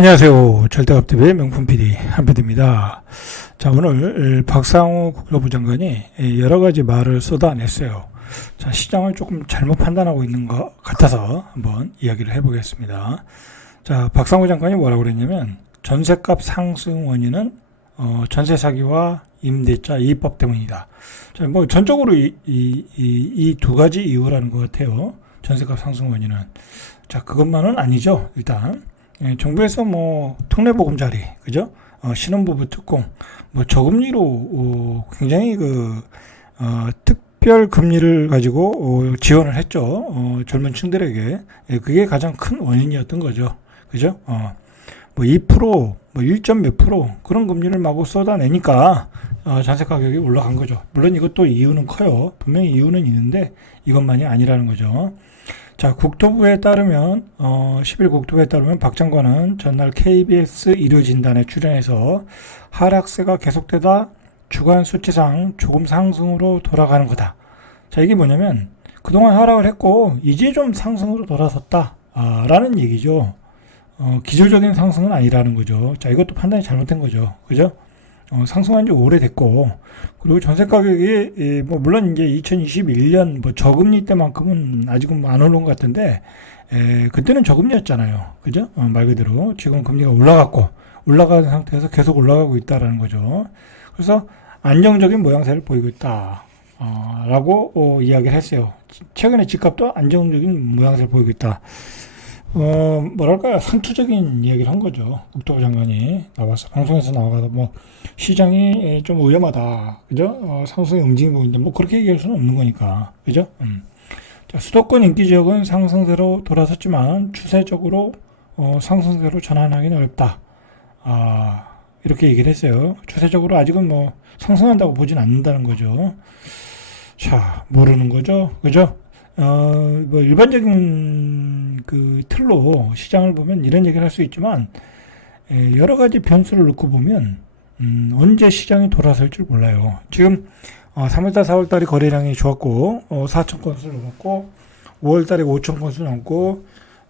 안녕하세요. 절대값TV의 명품 PD 한PD입니다. 자, 오늘 박상우 국토부 장관이 여러 가지 말을 쏟아냈어요. 자, 시장을 조금 잘못 판단하고 있는 것 같아서 한번 이야기를 해보겠습니다. 자, 박상우 장관이 뭐라고 그랬냐면 전셋값 상승 원인은 전세 사기와 임대차 이입법 때문이다. 자, 뭐 전적으로 이 두 가지 이유라는 것 같아요. 전셋값 상승 원인은. 자, 그것만은 아니죠. 일단. 정부에서 뭐 특례보금자리, 그죠? 신혼부부 특공, 뭐 저금리로 굉장히 특별 금리를 가지고 지원을 했죠. 젊은 층들에게. 그게 가장 큰 원인이었던 거죠. 그죠? 뭐 2%, 뭐 1점 몇 프로 그런 금리를 마구 쏟아내니까 전세 가격이 올라간 거죠. 물론 이것도 이유는 커요. 분명히 이유는 있는데 이것만이 아니라는 거죠. 자, 국토부에 따르면 10일 국토부에 따르면 박 장관은 전날 KBS 일요진단에 출연해서 하락세가 계속되다 주간 수치상 조금 상승으로 돌아가는 거다. 자, 이게 뭐냐면 그동안 하락을 했고 이제 좀 상승으로 돌아섰다 라는 얘기죠. 기술적인 상승은 아니라는 거죠. 자, 이것도 판단이 잘못된 거죠. 그죠? 상승한 지 오래됐고, 그리고 전세 가격이, 뭐, 물론 이제 2021년 뭐 저금리 때만큼은 아직은 안 오른 것 같은데, 그때는 저금리였잖아요. 그죠? 말 그대로. 지금 금리가 올라가는 상태에서 계속 올라가고 있다라는 거죠. 그래서 안정적인 모양새를 보이고 있다. 라고 이야기를 했어요. 최근에 집값도 안정적인 모양새를 보이고 있다. 뭐랄까요, 상투적인 이야기를 한 거죠. 국토부 장관이 나와서, 방송에서 나와서, 뭐, 시장이 좀 위험하다. 그죠? 상승의 응징이 보이는데, 뭐, 그렇게 얘기할 수는 없는 거니까. 그죠? 자, 수도권 인기 지역은 상승세로 돌아섰지만, 추세적으로, 상승세로 전환하기는 어렵다. 이렇게 얘기를 했어요. 추세적으로 아직은 뭐, 상승한다고 보진 않는다는 거죠. 자, 모르는 거죠. 그죠? 뭐 일반적인 그 틀로 시장을 보면 이런 얘기를 할 수 있지만 여러 가지 변수를 놓고 보면 언제 시장이 돌아설 줄 몰라요. 지금 3월달, 4월달이 거래량이 좋았고 4천 건수 넘었고 5월달에 5천 건수 넘고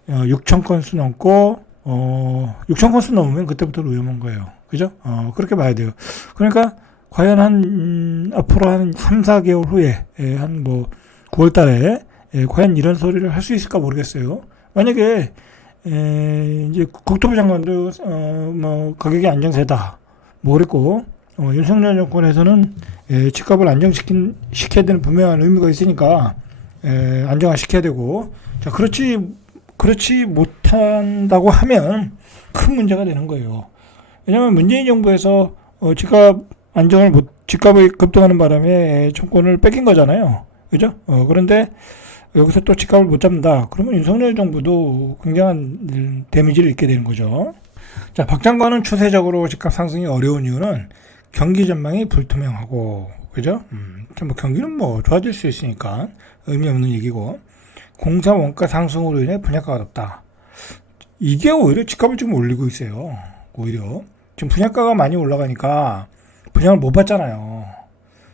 6천 건수 넘고 6천 건수 넘으면 그때부터 위험한 거예요. 그죠? 그렇게 봐야 돼요. 그러니까 과연 앞으로 한 3, 4개월 후에 한 뭐 9월달에 과연 이런 소리를 할 수 있을까 모르겠어요. 만약에 이제 국토부 장관도 뭐 가격이 안정세다 뭐 그랬고 윤석열 정권에서는 집값을 안정시켜야 되는 분명한 의미가 있으니까 안정화시켜야 되고, 자, 그렇지 못한다고 하면 큰 문제가 되는 거예요. 왜냐하면 문재인 정부에서 집값이 급등하는 바람에 정권을 뺏긴 거잖아요. 그죠? 그런데 여기서 또 집값을 못 잡는다. 그러면 윤석열 정부도 굉장한 데미지를 입게 되는 거죠. 자, 박 장관은 추세적으로 집값 상승이 어려운 이유는 경기 전망이 불투명하고, 그죠? 뭐 경기는 뭐 좋아질 수 있으니까 의미 없는 얘기고, 공사 원가 상승으로 인해 분양가가 높다. 이게 오히려 집값을 지금 올리고 있어요. 오히려 지금 분양가가 많이 올라가니까 분양을 못 받잖아요.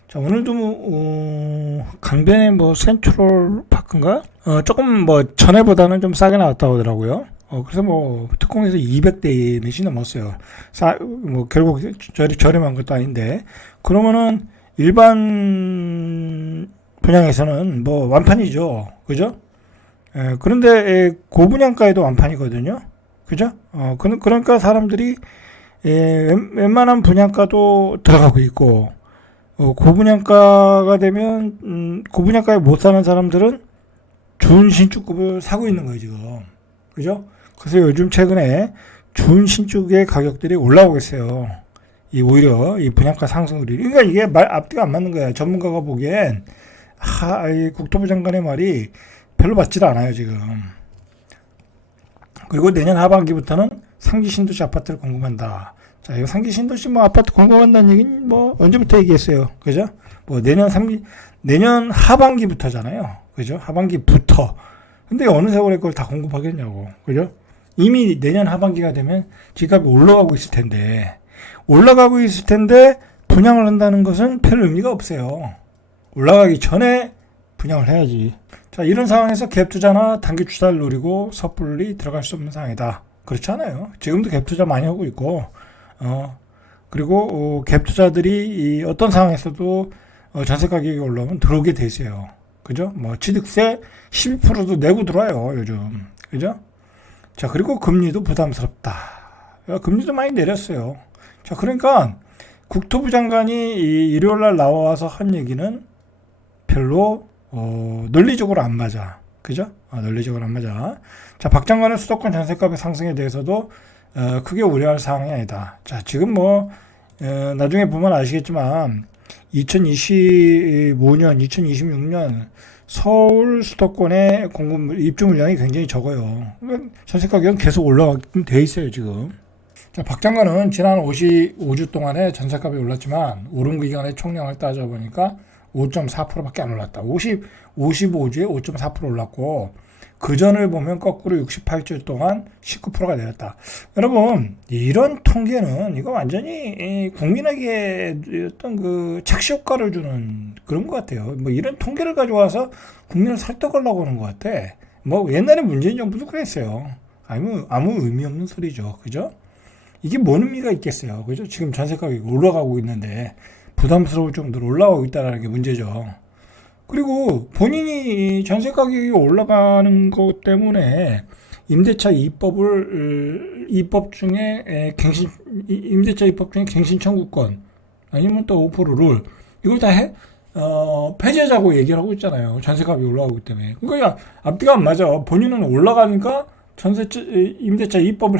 자, 오늘도 강변의 뭐 센트럴 파크인가? 조금 뭐 전에보다는 좀 싸게 나왔다고 하더라고요. 그래서 뭐 특공에서 200대 몇이 넘었어요. 뭐 결국 저렴한 것도 아닌데, 그러면은 일반 분양에서는 뭐 완판이죠. 그죠? 그런데 고분양가에도 완판이거든요. 그죠? 그러니까 사람들이 웬만한 분양가도 들어가고 있고, 고분양가가 되면 고분양가에 못 사는 사람들은 준신축급을 사고 있는 거예요, 지금. 그죠? 그래서 요즘 최근에 준신축의 가격들이 올라오고 있어요. 오히려 이 분양가 상승률이. 그러니까 이게 앞뒤가 안 맞는 거야. 전문가가 보기엔 이 국토부 장관의 말이 별로 맞지도 않아요, 지금. 그리고 내년 하반기부터는 상기 신도시 아파트를 공급한다. 자, 이거 상기 신도시 뭐 아파트 공급한다는 얘기는 뭐 언제부터 얘기했어요. 그죠? 뭐 내년 하반기부터잖아요. 그죠? 하반기부터. 근데 어느 세월에 그걸 다 공급하겠냐고. 그죠? 이미 내년 하반기가 되면 집값이 올라가고 있을 텐데 분양을 한다는 것은 별 의미가 없어요. 올라가기 전에 분양을 해야지. 자, 이런 상황에서 갭 투자나 단기 투자를 노리고 섣불리 들어갈 수 없는 상황이다. 그렇지 않아요. 지금도 갭 투자 많이 하고 있고, 그리고 갭 투자들이 어떤 상황에서도 전세 가격이 올라오면 들어오게 돼 있어요. 그죠? 뭐 취득세 12%도 내고 들어와요, 요즘. 그죠? 자, 그리고 금리도 부담스럽다. 금리도 많이 내렸어요. 자, 그러니까 국토부 장관이 일요일 날 나와서 한 얘기는 별로 논리적으로 안 맞아. 그죠? 논리적으로 안 맞아. 자, 박 장관은 수도권 전세값의 상승에 대해서도 크게 우려할 사항이 아니다. 자, 지금 뭐 나중에 보면 아시겠지만 2025년, 2026년 서울 수도권의 공급 입주 물량이 굉장히 적어요. 그러니까 전세 가격은 계속 올라가게 돼 있어요, 지금. 자, 박 장관은 지난 55주 동안에 전세값이 올랐지만 오른 기간의 총량을 따져보니까 5.4%밖에 안 올랐다. 55주에 5.4% 올랐고 그 전을 보면 거꾸로 68주 동안 19%가 내렸다. 여러분, 이런 통계는 이거 완전히 국민에게 어떤 그 착시 효과를 주는 그런 것 같아요. 뭐 이런 통계를 가져와서 국민을 설득하려고 하는 것 같아. 뭐 옛날에 문재인 정부도 그랬어요. 아무 의미 없는 소리죠. 그죠? 이게 뭔 의미가 있겠어요. 그죠? 지금 전세 가격이 올라가고 있는데 부담스러울 정도로 올라가고 있다는 게 문제죠. 그리고 본인이 전세 가격이 올라가는 것 때문에 임대차 입법 중에 임대차 입법 중에 갱신 청구권 아니면 또 5% 룰 이걸 다 폐지하자고 얘기를 하고 있잖아요. 전세값이 올라가기 때문에. 그러니까 앞뒤가 안 맞아. 본인은 올라가니까 임대차 입법을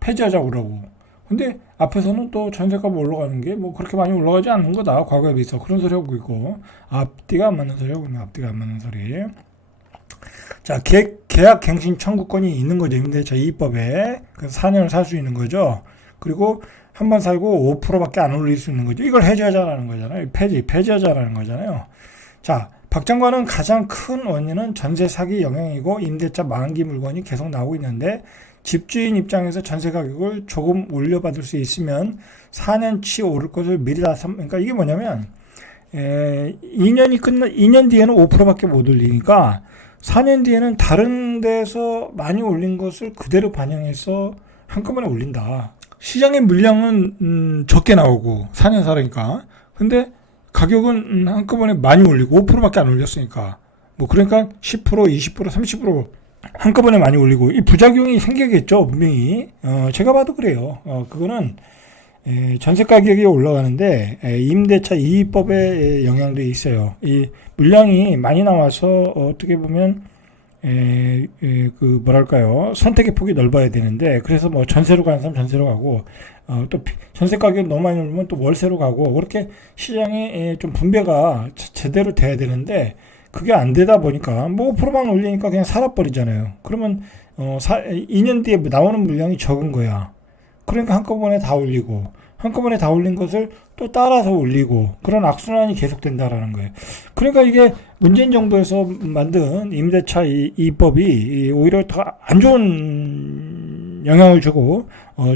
폐지하자고 그러고. 근데 앞에서는 또 전세값 올라가는 게 뭐 그렇게 많이 올라가지 않는 거다. 과거에 비해서 그런 소리 하고 있고 앞뒤가 안 맞는 소리 하고 있네. 앞뒤가 안 맞는 소리. 자, 계약 갱신 청구권이 있는 거죠. 임대차 입법에. 그래서 4년을 살 수 있는 거죠. 그리고 한 번 살고 5%밖에 안 올릴 수 있는 거죠. 이걸 해제하자라는 거잖아요. 폐지하자라는 거잖아요. 자, 박 장관은 가장 큰 원인은 전세 사기 영향이고 임대차 만기 물건이 계속 나오고 있는데 집주인 입장에서 전세 가격을 조금 올려받을 수 있으면 4년치 오를 것을 미리 그러니까 이게 뭐냐면 2년 뒤에는 5%밖에 못 올리니까 4년 뒤에는 다른 데서 많이 올린 것을 그대로 반영해서 한꺼번에 올린다. 시장의 물량은 적게 나오고 4년 살으니까. 근데 가격은 한꺼번에 많이 올리고 5%밖에 안 올렸으니까. 뭐 그러니까 10%, 20%, 30% 한꺼번에 많이 올리고 이 부작용이 생기겠죠, 분명히. 제가 봐도 그래요. 그거는 전세 가격이 올라가는데 임대차 이익법의 영향도 있어요. 이 물량이 많이 나와서 어떻게 보면 그 뭐랄까요, 선택의 폭이 넓어야 되는데 그래서 뭐 전세로 가는 사람 전세로 가고 또 전세 가격이 너무 많이 오르면 또 월세로 가고 그렇게 시장이 좀 분배가 제대로 돼야 되는데 그게 안 되다 보니까 뭐 5%만 올리니까 그냥 살아버리잖아요. 그러면 2년 뒤에 나오는 물량이 적은 거야. 그러니까 한꺼번에 다 올리고 한꺼번에 다 올린 것을 또 따라서 올리고 그런 악순환이 계속된다라는 거예요. 그러니까 이게 문재인 정부에서 만든 임대차 입법이 오히려 더 안 좋은 영향을 주고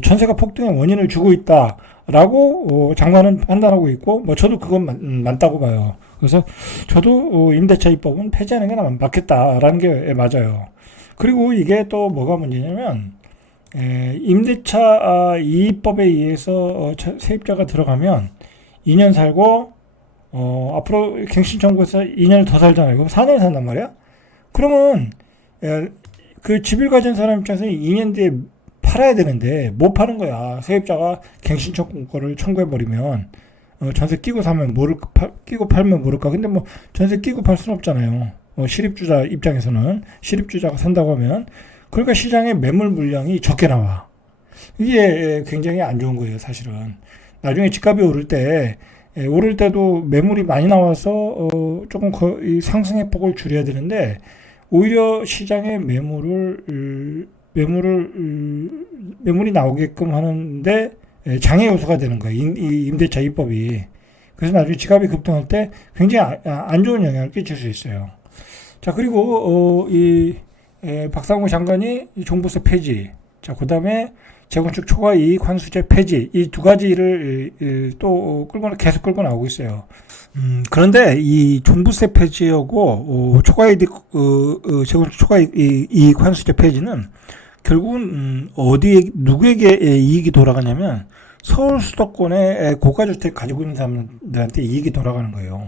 전세가 폭등의 원인을 주고 있다라고 장관은 판단하고 있고 뭐 저도 그건 맞다고 봐요. 그래서 저도 임대차 입법은 폐지하는 게 맞겠다라는 게 맞아요. 그리고 이게 또 뭐가 문제냐면 임대차 이익법에 의해서 세입자가 들어가면 2년 살고 앞으로 갱신 청구해서 2년을 더 살잖아요. 그럼 4년 산단 말이야? 그러면 그 집을 가진 사람 입장에서 2년 뒤에 팔아야 되는데 못 파는 거야. 세입자가 갱신 청구권을 청구해버리면 전세 끼고 사면 끼고 팔면 모를까. 근데 뭐 전세 끼고 팔 수는 없잖아요. 실입주자 입장에서는 실입주자가 산다고 하면 그러니까 시장에 매물 물량이 적게 나와. 이게 굉장히 안 좋은 거예요, 사실은. 나중에 집값이 오를 때도 매물이 많이 나와서 조금 상승의 폭을 줄여야 되는데 오히려 시장에 매물이 나오게끔 하는데 장애 요소가 되는 거예요. 이 임대차 입법이. 그래서 나중에 집값이 급등할 때 굉장히 안 좋은 영향을 끼칠 수 있어요. 자, 그리고 박상우 장관이 종부세 폐지, 자, 그 다음에 재건축 초과 이익 환수제 폐지, 이 두 가지를 또 계속 끌고 나오고 있어요. 그런데 이 종부세 폐지하고 재건축 초과 이익 환수제 폐지는 결국은 어디에 누구에게 이익이 돌아가냐면 서울 수도권의 고가주택 가지고 있는 사람들한테 이익이 돌아가는 거예요.